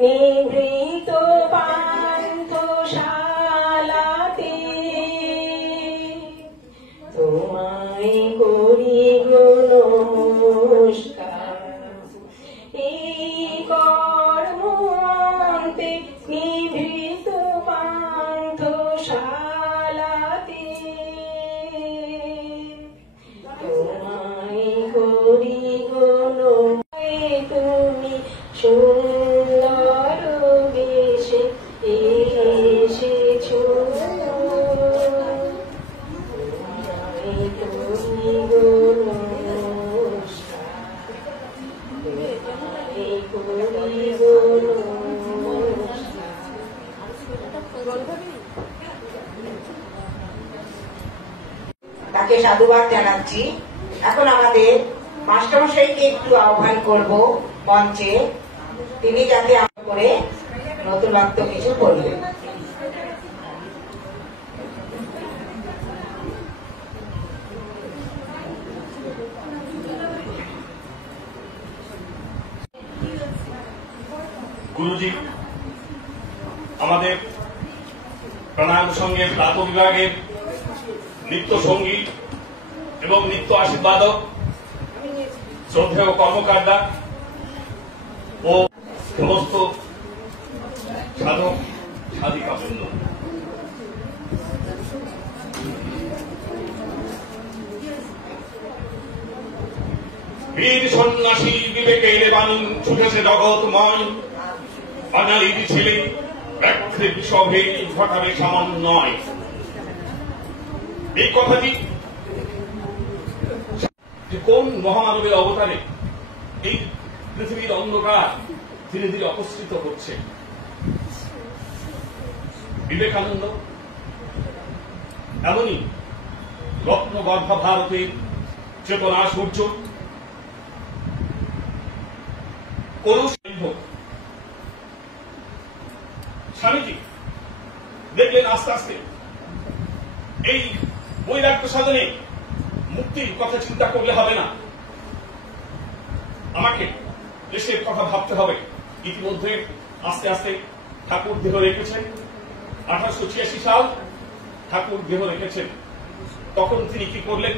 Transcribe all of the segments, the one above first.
নিভৃত পান্থশালাতে তোমায় করি গো নমস্কার। এই কর্মন্তে নিভৃত পান্থশালাতে তোমায় করি গো তুমি সুন্দর বেশে এসেছো, তোমায় করি গো নমস্কার, তোমায় করি গো নমস্কার। তাকে সাধুবাদ জানাচ্ছি। এখন আমাদের মাস্টারমশাইকে একটু আহ্বান করব মঞ্চে, তিনি যাতে করে নতুন বাক্য কিছু বলবেন। গুরুজি আমাদের প্রাণায়াম সঙ্গের প্রাত বিভাগের নৃত্য সঙ্গী এবং নৃত্য আশীর্বাদক শ্রদ্ধেয় কর্মকর্তা ও সমস্ত সাধক সাধিকাবৃন্দ, বীর সন্ন্যাসী বিবেকের বাণী ছুটেছে জগৎময়, বাঙালির ছেলে ব্যাঘ্রে বিষভে ঘটাবে সামান্যয়। এই কথাটি কোন মহামানবের অবতারে এই পৃথিবীর অন্ধকার ধীরে ধীরে অপসৃত হচ্ছে। বিবেকানন্দ এমনই রত্নগর্ভ ভারতের চেতনা সূর্য, স্বামীজি দেখলেন আস্তে আস্তে এই বৈরাগ্য সাধনে মুক্তির কথা চিন্তা করলে হবে না, আমাকে দেশের কথা ভাবতে হবে। ইতিমধ্যে আস্তে আস্তে ঠাকুর দেহ রেখেছেন, 1886 সাল ঠাকুর দেহ রেখেছেন। তখন তিনি কি করলেন?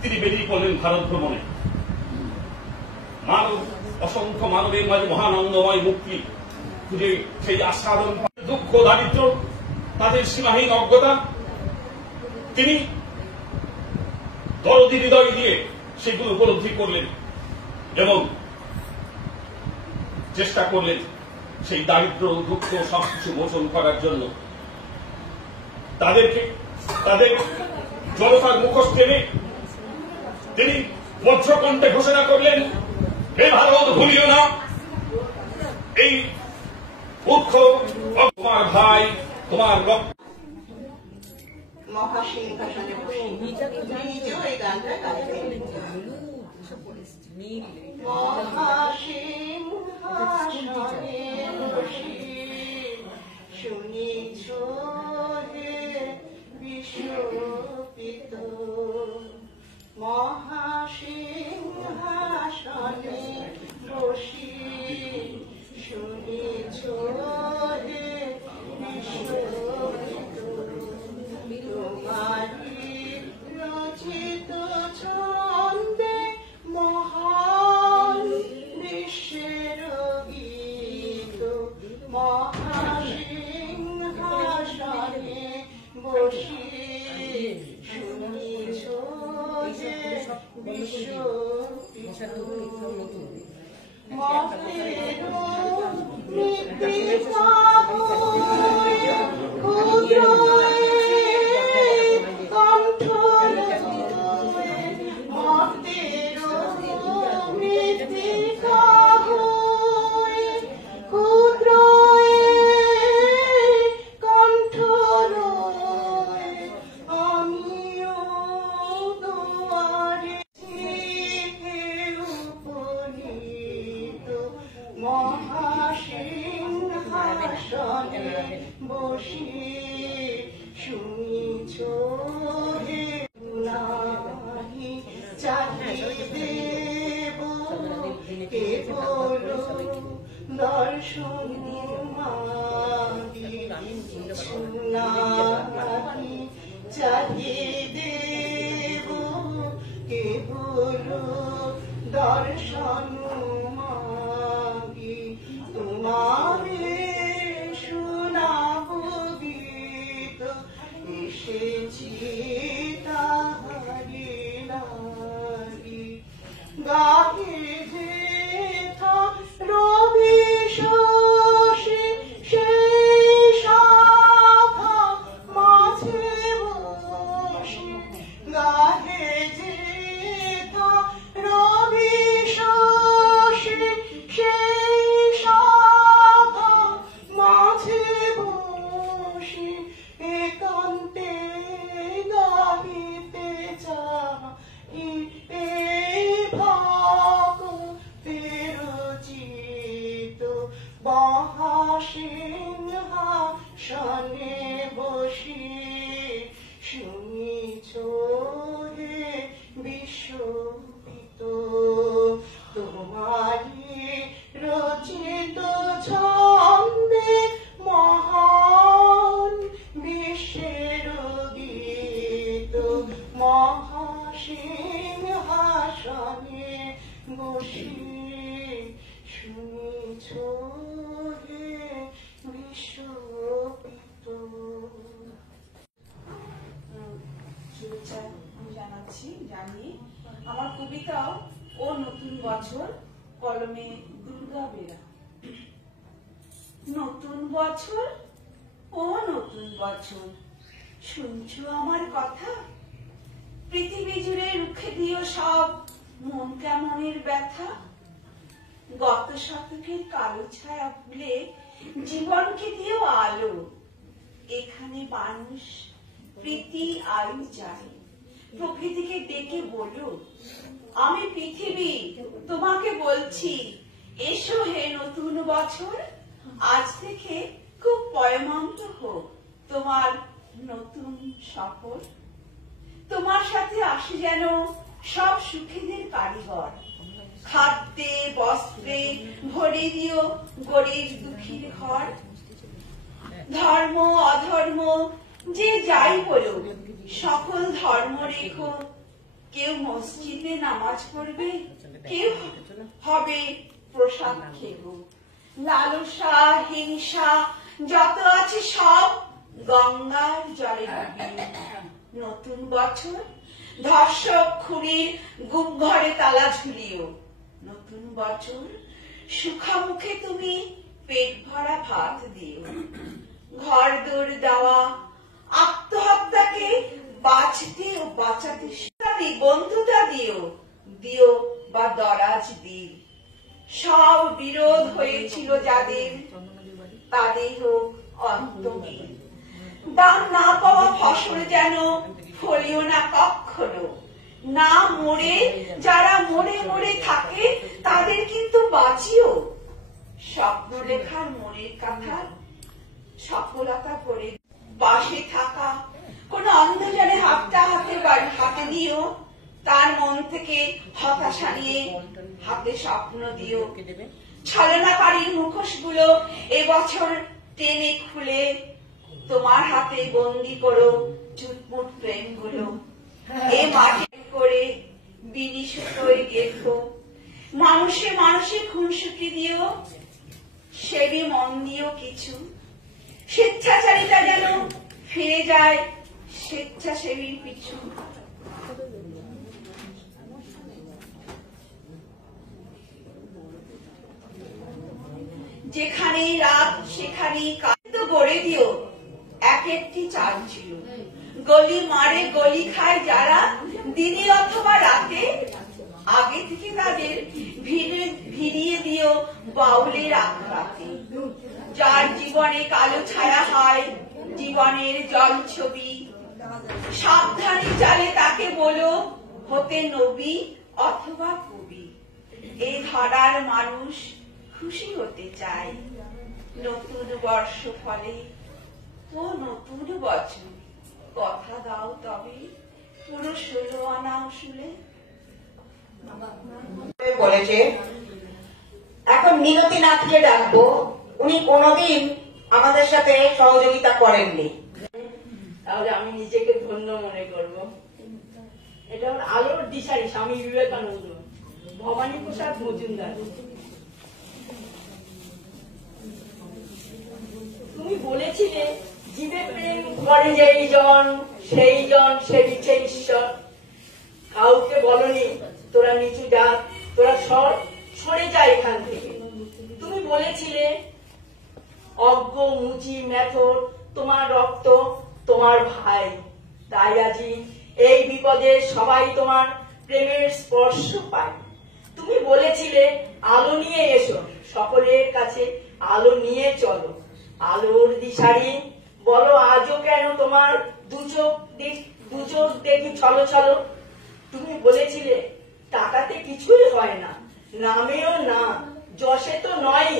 তিনি বেরিয়ে পড়লেন ভারত ভ্রমণে। মানব অসংখ্য মানবের মাঝে মহানন্দময় মুক্তি খুঁজে সেই আস্বাদন, দুঃখ দারিদ্র, তাদের সীমাহীন অজ্ঞতা, তিনি দরদি হৃদয় দিয়ে সেগুলো উপলব্ধি করলেন এবং চেষ্টা করলেন সেই দারিদ্র দুঃখ সবকিছু মোচন করার জন্য। তাদের জনতার মুখোশ টেনে তিনি বজ্রকণ্ঠে ঘোষণা করলেন, হে ভারত ভুলিও না এই মূর্খ তোমার ভাই, তোমার মহাসিংহাসনে বসে নিজেও এই গানটা গাইবেন। মহাসিংহাসনে বসে শুনেছ হে বিশ্বপিত, মহাসিংহাসনে বসে শুনেছ হে বিশ্বপিত, তোমারি রচিত ছন্দে মহান বিশ্বের গীত, মহাসিংহাসনে বসে শুনেছ যে বিশ্বপিত, মতের মৃত্তিকা হয়ে ক্ষুদ্র মহা গাহি দেব কেবল দর্শন মাগি, তোমারে শোনাব গীত, এসেছি তাহারি লাগি। গাহি যেথা রবি শশী সেই শাখা মাঝে বসে, গাহে যেথা রবি শশী সেই শাখা মাঝে বসে, একান্তে গাহিতে চাহি এই ভক্তের চিত, মহাসিংহাসনে বসি শুনিছ হে বিশ্বপিত, তোমারি রচিত ছন্দে মহান বিশ্বের গীত, মহাসিংহাসনে বসি শুনিছ হে বিশ্বপিত। শুভেচ্ছা আমি জানি আমার কবিতা ও নতুন বছর, কলমে দুর্গা বেরা। নতুন বছর ও নতুন বছর, শুনছো আমার কথা? পৃথিবী জুড়ে রুখে দিও সব মন কেমনের ব্যথা। গত শতকের কালো ছায়া ভুলে জীবনকে দিও আলো। এখানে মানুষ প্রীতি আয়ু চাই, প্রকৃতিকে ডেকে বলো, আমি পৃথিবী তোমাকে বলছি, এসো হে নতুন বছর। আজ থেকে খুব পয়মান্ত হোক তোমার নতুন সফর। তোমার সাথে আসে যেন সব সুখেদের কারিগর, খাদ্যে বস্ত্রে ভরে দিও গরিব দুঃখীর ঘর। ধর্ম অধর্ম যে যাই বলো, সকল ধর্ম রেখো। কেউ মসজিদে নামাজ পড়বে, কেউ হবে প্রসাদ খেব। লালসা হিংসা যত আছে সব গঙ্গার জলে ডুবিয়ে। নতুন বছর ধর্ষক খুনির গুম ঘরে তালা ঝুলিও। নতুন বছর সুখামুখে তুমি পেট ভরা ভাত দিও। ঘর দৌড় দেওয়া আত্মহত্যাকে বাঁচতে ও বাঁচাতে বন্ধুতা দিও, দিও বা দরাজ দিল। সব বিরোধ হয়েছিল যাদের, তাদেরও অন্তমিল। দাম না পাওয়া ফসল যেন ফলিও না কখনো। না মরে যারা মরে মরে থাকে, তাদের কিন্তু বাঁচিও। স্বপ্ন লেখার মনের কাঁথা সফলতা ভরে পাশে থাকা কোন অন্ধজনে হাতে নিও। তার মন থেকে হতাশা নিয়ে হাতে স্বপ্ন দিও। ছলনাকারীর মুখোশ গুলো এবছর টেনে খুলে তোমার হাতে বন্দি করো চুটপুট প্রেম গুলো। এ মাঠে করে বিনি সুতোয় গেথো। মানুষে মানুষে খুনসুটি দিও, সেবি মন দিও কিছু। স্বেচ্ছাচারিতা যেন ফিরে যায় স্বেচ্ছাসেবীর পিছু। যেখানেই রাত সেখানেই কাঁদ গড়ে দিও এক একটি চাল ছিল। গলি মারে গলি খায় যারা দিনে অথবা রাতে, আগে থেকে তাদের ভিড়িয়ে দিও বাউলের আখড়াতে। যার জীবনে কালো ছায়া হয় জীবনের জল ছবি, সাবধানে চালে তাকে বলো হতে নবী অথবা কবি। এই ধরার মানুষ খুশি হতে চায় নতুন বর্ষ ফলে ও নতুন বছর। কথা দাও তবে পুরো 16 আনা শুলে। বলেছে এখন মিনতি নাথকে ডাকবো, উনি কোনদিন আমাদের সাথে সহযোগিতা করেননি। তাহলে আমি নিজেকে ধন্য মনে করব। এটা আমার আলোর দিশারি স্বামী বিবেকানন্দ, ভবানী প্রসাদ মজুমদার। তুমি বলেছিলে জীবে প্রেম করে যেই জন সেই জন সেবিছে ঈশ্বর। কাউকে বলনি তোরা নিচু জাত, তোরা সরে যা এখান থেকে। তুমি বলেছিলে অজ্ঞ মুচি মেথর তোমার রক্ত তোমার ভাই, তাই আজি এই বিপদে সবাই তোমার প্রেমের স্পর্শ পায়। তুমি বলেছিলে আলো নিয়ে এসো, সকলের কাছে আলো নিয়ে চলো। আলোর দিশারি বলো আজও কেন তোমার দু চোখ দেখি ছলো ছলো। তুমি বলেছিলে টাকাতে কিছুই হয় না, নামেও না, যশে তো নয়,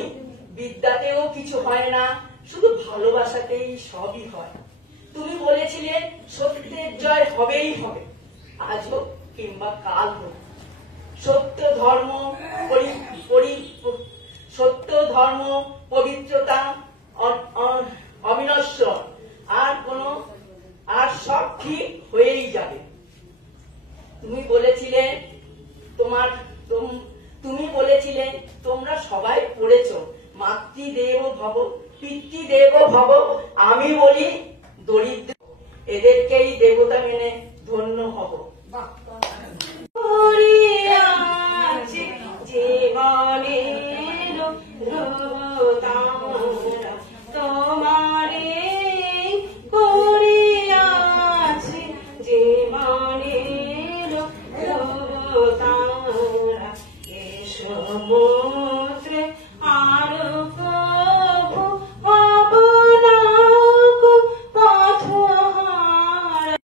বিদ্যাতেও কিছু হয় না, শুধু ভালোবাসাতেই সবই হয়। তুমি বলেছিলে সত্যের জয় হবেই হবে, আজ হোক কিংবা কাল হোক। সত্য ধর্ম পবিত্রতা অবিনশ্বর, আর সব ঠিক হয়েই যাবে। তুমি বলেছিলে তোমরা সবাই পড়েছ মাতৃদেব ভব পিতৃদেব ভব। আমি বলি দরিদ্র এদেরকেই দেবতা মেনে ধন্য হব। জীবনের তোমারে করিয়াছি, জীবনের এসো